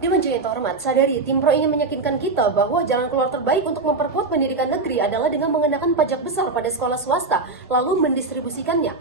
Dewan Jaya terhormat, sadari tim Pro ingin meyakinkan kita bahwa jalan keluar terbaik untuk memperkuat pendidikan negeri adalah dengan mengenakan pajak besar pada sekolah swasta, lalu mendistribusikannya.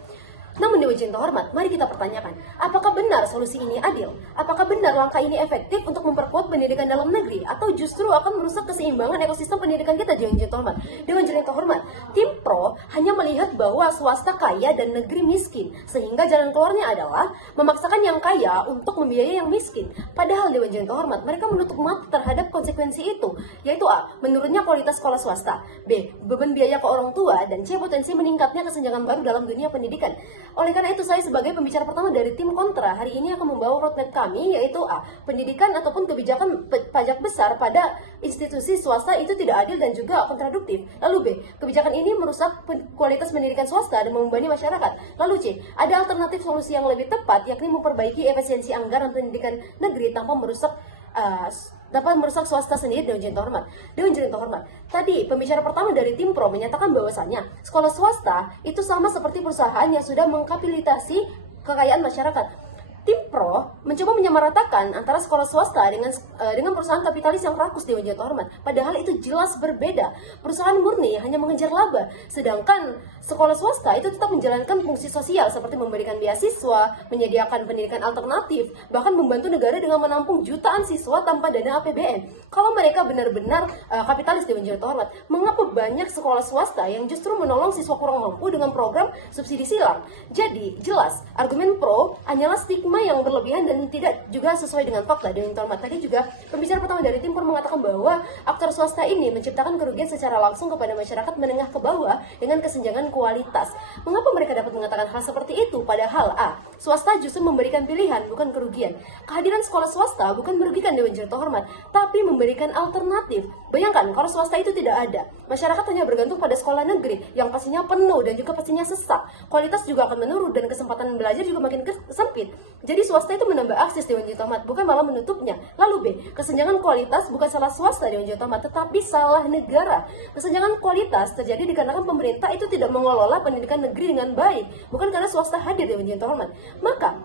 Namun Dewan Jaya terhormat, mari kita pertanyakan, apakah benar solusi ini adil? Apakah benar langkah ini efektif untuk memperkuat pendidikan dalam negeri? Atau justru akan merusak keseimbangan ekosistem pendidikan kita, Dewan Jaya terhormat? Dewan Jaya terhormat, tim Pro hanya melihat bahwa swasta kaya dan negeri miskin, sehingga jalan keluarnya adalah memaksakan yang kaya untuk membiayai yang miskin. Padahal Dewan Jaya terhormat, mereka menutup mata terhadap konsekuensi itu, yaitu A. Menurunnya kualitas sekolah swasta, B. Beban biaya ke orang tua, dan C. Potensi meningkatnya kesenjangan baru dalam dunia pendidikan. Oleh karena itu, saya sebagai pembicara pertama dari tim kontra hari ini akan membawa roadmap kami, yaitu A. Pendidikan ataupun kebijakan pajak besar pada institusi swasta itu tidak adil dan juga kontraduktif. Lalu B. Kebijakan ini merusak kualitas pendidikan swasta dan membebani masyarakat. Lalu C. Ada alternatif solusi yang lebih tepat, yakni memperbaiki efisiensi anggaran pendidikan negeri tanpa merusak swasta sendiri. Dewan Jaya terhormat, Dewan Jaya terhormat, tadi pembicara pertama dari tim Pro menyatakan bahwasanya sekolah swasta itu sama seperti perusahaan yang sudah mengkapitalisasi kekayaan masyarakat. Tim Pro mencoba menyamaratakan antara sekolah swasta dengan perusahaan kapitalis yang rakus, Dewan Jaya terhormat. Padahal itu jelas berbeda. Perusahaan murni hanya mengejar laba, sedangkan sekolah swasta itu tetap menjalankan fungsi sosial seperti memberikan beasiswa, menyediakan pendidikan alternatif, bahkan membantu negara dengan menampung jutaan siswa tanpa dana APBN. Kalau mereka benar-benar kapitalis, Dewan Jaya terhormat, mengapa banyak sekolah swasta yang justru menolong siswa kurang mampu dengan program subsidi silang? Jadi jelas argumen Pro hanyalah stigma yang berlebihan dan tidak juga sesuai dengan fakta. Dewan terhormat, tadi juga pembicara pertama dari tim Pro mengatakan bahwa aktor swasta ini menciptakan kerugian secara langsung kepada masyarakat menengah ke bawah dengan kesenjangan kualitas. Mengapa mereka dapat mengatakan hal seperti itu? Padahal A. Swasta justru memberikan pilihan, bukan kerugian. Kehadiran sekolah swasta bukan merugikan, Dewan Jaya terhormat, tapi memberikan alternatif. Bayangkan kalau swasta itu tidak ada, masyarakat hanya bergantung pada sekolah negeri yang pastinya penuh dan juga pastinya sesak. Kualitas juga akan menurun dan kesempatan belajar juga makin sempit. Jadi swasta itu menambah akses, Dewan Jaya terhormat, bukan malah menutupnya. Lalu B. Kesenjangan kualitas bukan salah swasta, Dewan Jaya terhormat, tetapi salah negara. Kesenjangan kualitas terjadi dikarenakan pemerintah itu tidak mengelola pendidikan negeri dengan baik, bukan karena swasta hadir, Dewan Jaya terhormat. Maka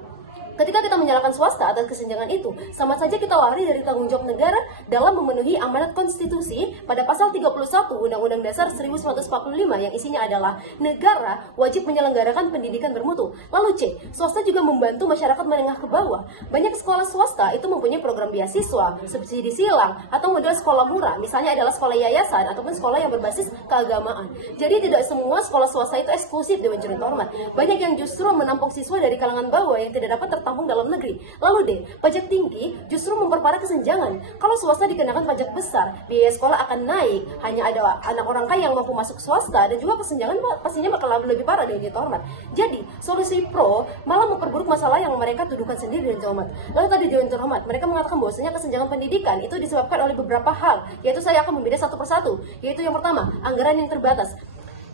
ketika kita menyalahkan swasta atas kesenjangan itu, sama saja kita lari dari tanggung jawab negara dalam memenuhi amanat konstitusi pada pasal 31 Undang-Undang Dasar 1945 yang isinya adalah negara wajib menyelenggarakan pendidikan bermutu. Lalu C, swasta juga membantu masyarakat menengah ke bawah. Banyak sekolah swasta itu mempunyai program beasiswa, subsidi silang, atau model sekolah murah, misalnya adalah sekolah yayasan ataupun sekolah yang berbasis keagamaan. Jadi tidak semua sekolah swasta itu eksklusif, Dewan Jaya terhormat. Banyak yang justru menampung siswa dari kalangan bawah yang tidak dapat tampung dalam negeri. Lalu D, pajak tinggi justru memperparah kesenjangan. Kalau swasta dikenakan pajak besar, biaya sekolah akan naik. Hanya ada anak orang kaya yang mampu masuk swasta dan juga kesenjangan pastinya bakal lebih parah, Dewan Jaya terhormat. Jadi, solusi Pro malah memperburuk masalah yang mereka tuduhkan sendiri, Dewan Jaya terhormat. Lalu tadi Dewan Jaya terhormat, mereka mengatakan bahwasanya kesenjangan pendidikan itu disebabkan oleh beberapa hal, yaitu saya akan membedah satu persatu. Yaitu yang pertama, anggaran yang terbatas.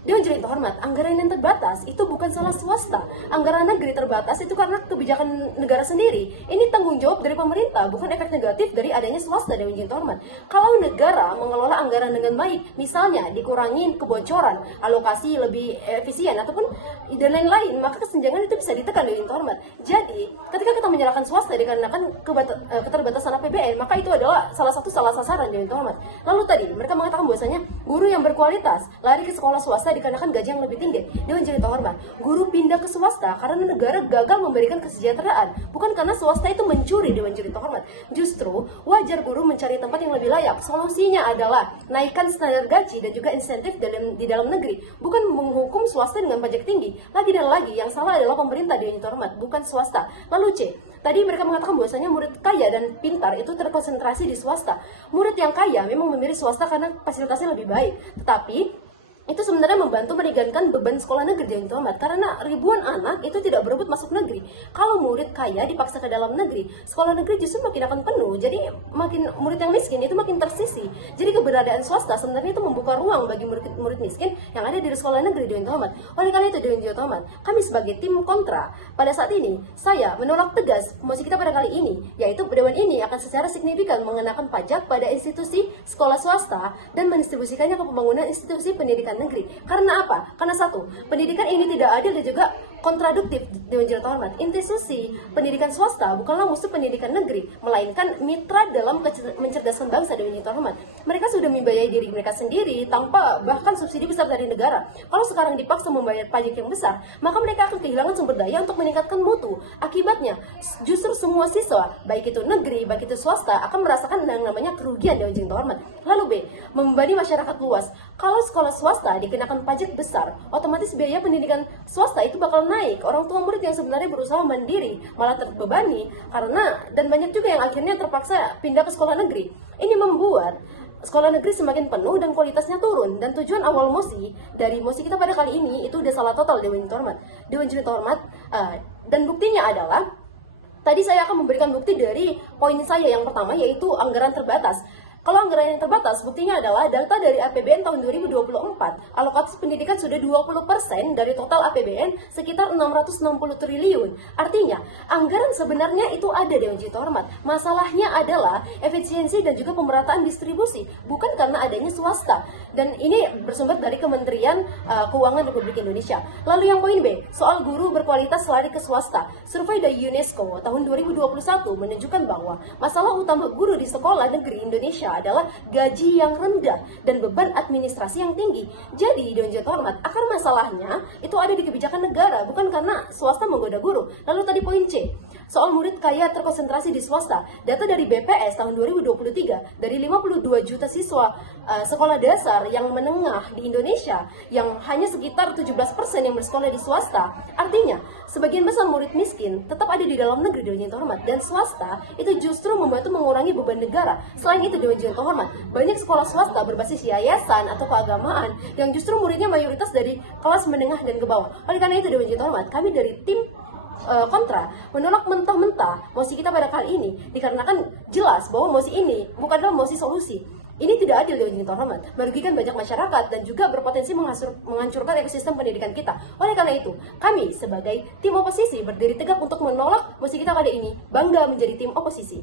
Dewan Jaya terhormat, anggaran yang terbatas itu bukan salah swasta. Anggaran negeri terbatas itu karena kebijakan negara sendiri. Ini tanggung jawab dari pemerintah, bukan efek negatif dari adanya swasta, Dewan Jaya terhormat. Kalau negara mengelola anggaran dengan baik, misalnya dikurangin kebocoran, alokasi lebih efisien ataupun dan lain-lain, maka kesenjangan itu bisa ditekan, Dewan Jaya terhormat. Jadi, ketika kita menyalahkan swasta dikarenakan keterbatasan APBN, maka itu adalah salah sasaran, Dewan Jaya terhormat. Lalu tadi mereka mengatakan bahwasanya guru yang berkualitas lari ke sekolah swasta dikarenakan gaji yang lebih tinggi. Dewan Jaya terhormat, guru pindah ke swasta karena negara gagal memberikan kesejahteraan, bukan karena swasta itu mencuri, Dewan Jaya terhormat. Justru wajar guru mencari tempat yang lebih layak. Solusinya adalah naikkan standar gaji dan juga insentif di dalam negeri, bukan menghukum swasta dengan pajak tinggi. Lagi dan lagi yang salah adalah pemerintah, Dewan Jaya terhormat, bukan swasta. Lalu C, tadi mereka mengatakan bahwasanya murid kaya dan pintar itu terkonsentrasi di swasta. Murid yang kaya memang memilih swasta karena fasilitasnya lebih baik, tetapi itu sebenarnya membantu meringankan beban sekolah negeri, Dewan Jaya terhormat, karena ribuan anak itu tidak berebut masuk negeri. Kalau murid kaya dipaksa ke dalam negeri, sekolah negeri justru makin akan penuh. Jadi makin murid yang miskin itu makin tersisih. Jadi keberadaan swasta sebenarnya itu membuka ruang bagi murid miskin yang ada di sekolah negeri, Dewan Jaya terhormat. Oleh karena itu, Dewan Jaya terhormat, kami sebagai tim kontra pada saat ini, saya menolak tegas mosi kita pada kali ini, yaitu Dewan ini akan secara signifikan mengenakan pajak pada institusi sekolah swasta dan mendistribusikannya ke pembangunan institusi pendidikan negeri. Karena apa? Karena satu, pendidikan ini tidak adil dan juga kontraduktif Dewan Juru Terhormat. Institusi pendidikan swasta bukanlah musuh pendidikan negeri, melainkan mitra dalam mencerdaskan bangsa. Dewan Juru Terhormat, mereka sudah membiayai diri mereka sendiri tanpa bahkan subsidi besar dari negara. Kalau sekarang dipaksa membayar pajak yang besar, maka mereka akan kehilangan sumber daya untuk meningkatkan mutu. Akibatnya, justru semua siswa, baik itu negeri, baik itu swasta, akan merasakan yang namanya kerugian. Dewan Juru Terhormat. Lalu B, membebani masyarakat luas. Kalau sekolah swasta dikenakan pajak besar, otomatis biaya pendidikan swasta itu bakal naik. Orang tua murid yang sebenarnya berusaha mandiri malah terbebani karena, dan banyak juga yang akhirnya terpaksa pindah ke sekolah negeri. Ini membuat sekolah negeri semakin penuh dan kualitasnya turun. Dan tujuan awal mosi kita pada kali ini itu udah salah total. Dewan Juru Terhormat. Dewan Juru Terhormat, dan buktinya adalah tadi saya akan memberikan bukti dari poin saya yang pertama, yaitu anggaran terbatas. Kalau anggaran yang terbatas, buktinya adalah data dari APBN tahun 2024, alokasi pendidikan sudah 20% dari total APBN, sekitar 660 triliun. Artinya, anggaran sebenarnya itu ada, Dewan Juru Terhormat. Masalahnya adalah efisiensi dan juga pemerataan distribusi, bukan karena adanya swasta. Dan ini bersumber dari Kementerian Keuangan Republik Indonesia. Lalu yang poin B, soal guru berkualitas lari ke swasta. Survei dari UNESCO tahun 2021 menunjukkan bahwa masalah utama guru di sekolah negeri Indonesia adalah gaji yang rendah dan beban administrasi yang tinggi. Jadi, Dewan Juru Terhormat, akar masalahnya itu ada di kebijakan negara, bukan karena swasta menggoda guru. Lalu tadi poin C, soal murid kaya terkonsentrasi di swasta. Data dari BPS tahun 2023, dari 52 juta siswa sekolah dasar yang menengah di Indonesia, yang hanya sekitar 17% yang bersekolah di swasta. Artinya, sebagian besar murid miskin tetap ada di dalam negeri, Dewan Juru Terhormat, dan swasta itu justru membantu mengurangi beban negara. Selain itu, Dewan Juru Terhormat, banyak sekolah swasta berbasis yayasan atau keagamaan yang justru muridnya mayoritas dari kelas menengah dan ke bawah. Oleh karena itu, Dewan Juru Terhormat, kami dari tim kontra menolak mentah-mentah mosi kita pada kali ini, dikarenakan jelas bahwa mosi ini bukanlah mosi solusi. Ini tidak adil, Dewan Juru Terhormat, merugikan banyak masyarakat dan juga berpotensi menghancurkan ekosistem pendidikan kita. Oleh karena itu, kami sebagai tim oposisi berdiri tegak untuk menolak mosi kita kali ini, bangga menjadi tim oposisi.